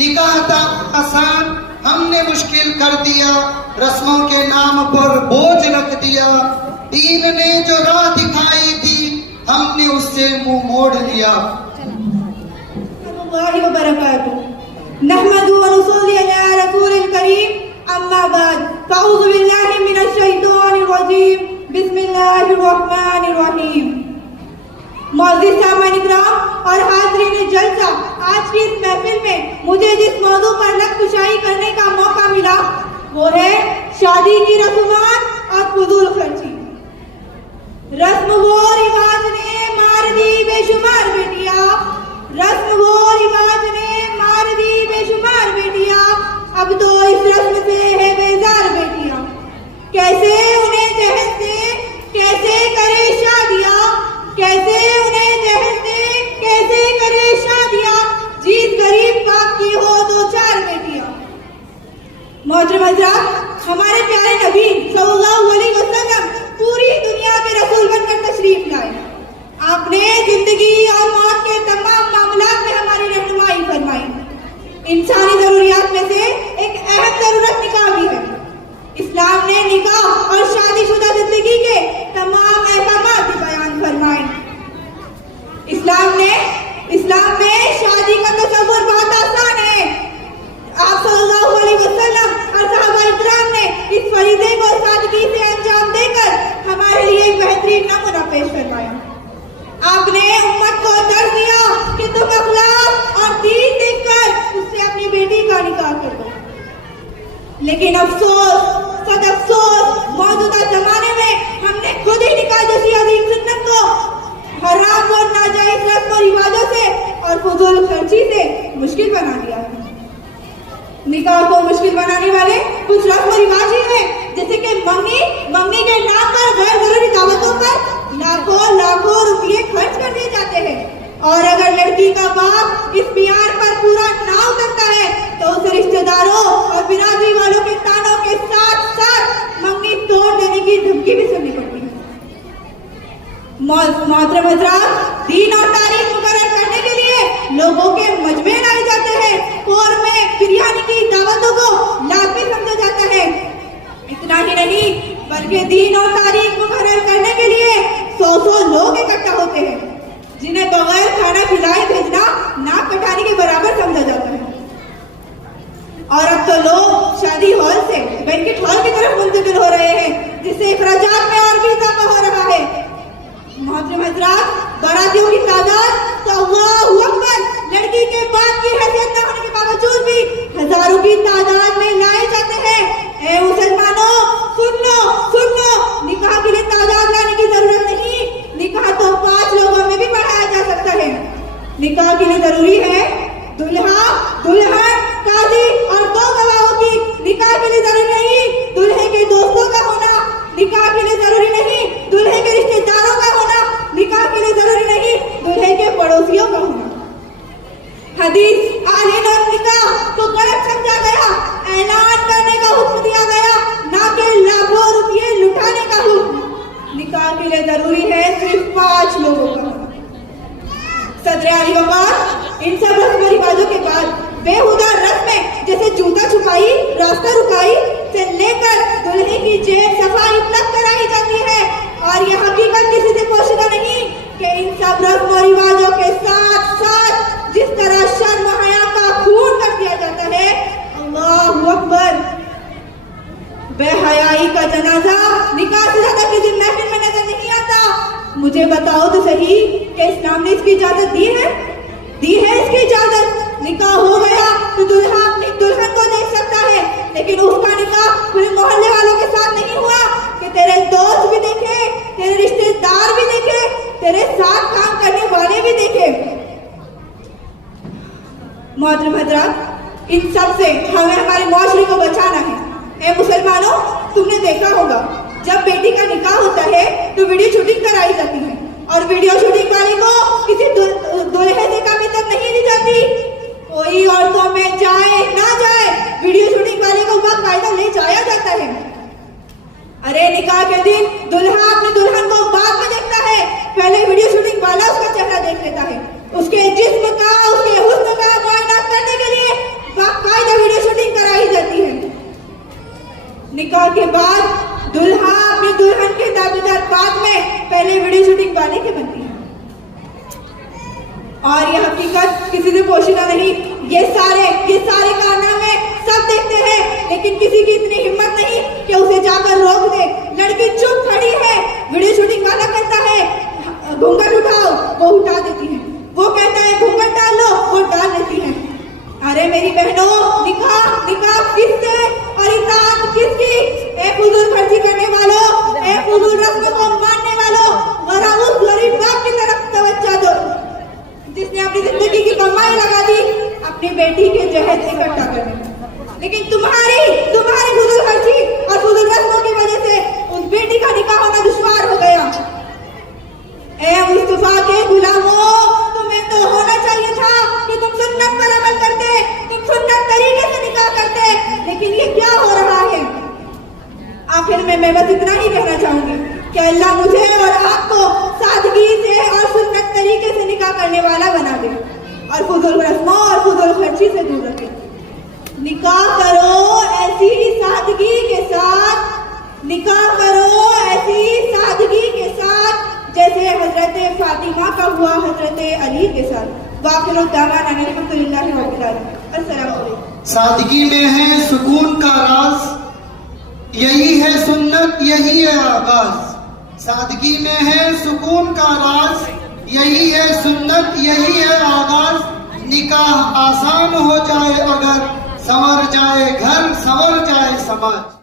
निकाह था आसान, हमने मुश्किल कर दिया, रस्मों के नाम पर बोझ रख दिया। दीन ने जो राह दिखाई थी, हमने उससे मुंह मोड़ लिया। नहमदु व नुसल्ली अला रसूलिल करीम, अम्मा बाद, फ़अऊज़ु बिल्लाहि मिनश शैतानिर रजीम, बिस्मिल्लाहिर रहमानिर रहीम। मौजूद सामाइन इकराम और हाज़रीन जलसा, आज की इस महफिल में मुझे जिस मौजू पर लख्तुशाई करने का मौका मिला वो है शादी की रस्मात और फुजूल खर्ची। रस्म वो रिवाज ने मार दी बेशुमार बेटियां, रस्म वो रिवाज ने मार दी बेशुमार बेटियां, अब तो इस रस्म से है बेजार बेटियां। कैसे उन्हें जहज दे, कैसे करे शादियां, कैसे उन्हें जहज दे, कैसे करे शादियां, जीत गरीब बाप की हो दो चार बेटियां। मोहतरम हज़रात, हमारे प्यारे नबी सल्लल्लाहु अलैहि वसल्लम पूरी दुनिया के रसूल बनकर तशरीफ लाए। आपने जिंदगी और मौत के तमाम मामलात में हमारी रहनुमाई फरमाई। इंसानी जरूरियात में से एक अहम जरूरत निकाह भी है। इस्लाम ने निकाह और शादीशुदा जिंदगी के तमाम अहकामात भी बयान फरमाए। इस्लाम में शादी का तसव्वुर बहुत आसान है। आप सल्लल्लाहु अलैहि वसल्लम और सहाबा इकराम ने इस फरीज़े को सादगी से अंजाम देकर हमारे लिए एक बेहतरीन नमूना पेश करवाया। आपने उम्मत को दर्ज दिया कि तुम अखलाक और दीन देखकर उससे अपनी बेटी का निकाह कर दो। लेकिन अफसोस, सद अफसोस, मौजूदा जमाने में हमने खुद ही निकाह जैसी अजीम सुन्नत को हराम और नाजायज रस्म और रिवाजों से और फुजूल खर्ची से मुश्किल बना दिया है। निकाह को मुश्किल बनाने वाले कुछ रस्म रिवाज ही है, जैसे कि मंगनी के नाम पर गैर जरूरी दावतों पर लाखों रुपये खर्च कर दिए जाते हैं। और अगर लड़की का बाप इस प्यार पर पूरा ना उतरता है तो उसे रिश्तेदारों और बिरादरी वालों के तानों के साथ साथ मंगनी तोड़ देने की धमकी भी सुननी पड़ती है। मोहतरम हज़रात, दीन और तारीख मुकर्रर करने के लिए लोगों के मजमे लाए जाते हैं और में बिरयानी की दावतों को लाजमी समझा जाता है। इतना ही नहीं बल्कि दीन और तारीख मुकर्रर करने के लिए 100 लोग इकट्ठा होते हैं, जिन्हें बगैर खाना खिलाए भेजना नाक कटाने के बराबर समझा जाता है। और अब तो लोग शादी हॉल से बैंकेट हॉल की तरफ मुंतकिल हो रहे हैं, जिससे अखराजात में और भी इजाफा हो रहा है। मोहतरम हज़रात, बारातियों की तादाद तो अल्लाहु अकबर, लड़की के बाप की हैसियत न होने के बावजूद भी हजारों की तादाद में लाए जाते हैं। ऐ मुसलमानों, सुनो, निकाह के लिए तादाद लाने की जरूरत नहीं। निकाह तो 5 लोगों में भी पढ़ाया जा सकता है। निकाह के लिए जरूरी है दुल्हा, दुल्हन, काजी और 2 गवाहों की। निकाह के लिए जरूरी नहीं दुल्हे के दोस्तों का होना। निकाह के लिए जरूरी नहीं दुल्हे के रिश्तेदारों का होना। निकाह के लिए जरूरी नहीं दुल्हे के पड़ोसियों का होना। हदीस आलिन और निकाह को गलत समझा गया, ऐलान करने का हुक्म दिया गया, ना कि लाखों रुपये लुटाने का हुक्म। निकाह के लिए जरूरी है सिर्फ 5 लोगों का होना। सदर आली वफात इन सब रस्म रिवाजों के बाद बेहुदा रस्में जैसे जूता छुपाई, रास्ता रुकाई से लेकर दुल्हे की जेब सफाई तक कराई जाती है। और यह हकीकत किसी से पोशीदा नहीं कि इन सब रस्म रिवाजों के साथ साथ जिस तरह शर्म हया का खून कर दिया जाता है, अल्लाहु अकबर, बेहयाई का जनाजा निकाह से ज्यादा किसी महफिल में नजर नहीं आता। मुझे बताओ तो सही कि इस्लाम ने इसकी इजाजत दी है इसकी इजाजत। निकाह हो गया तो दुल्हा अपनी दुल्हन को देख सकता है, लेकिन उसका निकाह पूरे मोहल्ले वालों के साथ नहीं हुआ कि तेरे दोस्त भी देखे, तेरे रिश्तेदार भी देखे, तेरे साथ काम करने वाले भी देखे। मोहतरम हज़रात, इन सब से हमें हमारे माशरे को बचाना है। ए मुसलमानों, तुमने देखा होगा जब बेटी का निकाह होता है तो वीडियो शूटिंग कराई जाती है, और वीडियो शूटिंग वाले को किसी दुल्हे से कम इज्जत नहीं दी जाती। कोई औरतों में जाए ना जाए, वीडियो शूटिंग वाले को बाकायदा ले जाया जाता है। अरे निकाह के दिन दुल्हा अपनी दुल्हन को बाद में देखता है, पहले वीडियो शूटिंग वाला उसका चेहरा देख लेता है, उसके जिस्म का, उसके हुस्न का मुआयना करने के लिए वीडियो शूटिंग वाले के बनती है। और यह हकीकत किसी से पोशीदा नहीं, ये सारे कारनामे सब देखते हैं, लेकिन किसी की इतनी हिम्मत नहीं कि उसे जाकर रोक दे। लड़की चुप खड़ी है, वीडियो शूटिंग वाला कहता है घूंघट उठाओ, वो उठा देती है। वो कहता है घूंघट डालो, वो डाल देती है। अरे मेरी बहनों, निकाह किससे और इताअत किसकी? ए फुजूल खर्ची करने वालों, ए फुजूल रस्म को मानने वालों, जरा उस गरीब बाप की तरफ तवज्जो दो जिसने अपनी जिंदगी की कमाई लगा दी अपनी बेटी के जहेज इकट्ठा करने में। लेकिन तुम्हारी फुजूल खर्ची और फुजूल रस्मों की वजह से उस बेटी का निकाह होना दुश्वार हो गया। ए मुस्तफा के गुलामों, तुम्हें तो होना चाहिए था कि तुम सुन्नत पर अमल करते, तुम सुन्नत तरीके से निकाह करते, लेकिन ये क्या हो रहा है? आखिर में मैं बस इतना ही कहना चाहूंगी कि अल्लाह मुझे और आपको सादगी से और सुन्नत तरीके से निकाह करने वाला बना दे और फुजूल रस्मों और फुजूल खर्ची से दूर रखे। निकाह करो ऐसी सादगी के साथ, निकाह करो ऐसी सादगी के साथ जैसे हजरत फातिमा का हुआ हजरत अली के साथ। वाखिर दावाना अल्हम्दुलिल्लाह रब्बिल आलमीन। अस्सलाम वालेकुम। सादगी में है सुकून का राज, यही है सुन्नत, यही है आगाज। सादगी में है सुकून का राज, यही है सुन्नत, यही है आगाज। निकाह आसान हो जाए अगर, संवर जाए घर, संवर जाए समाज।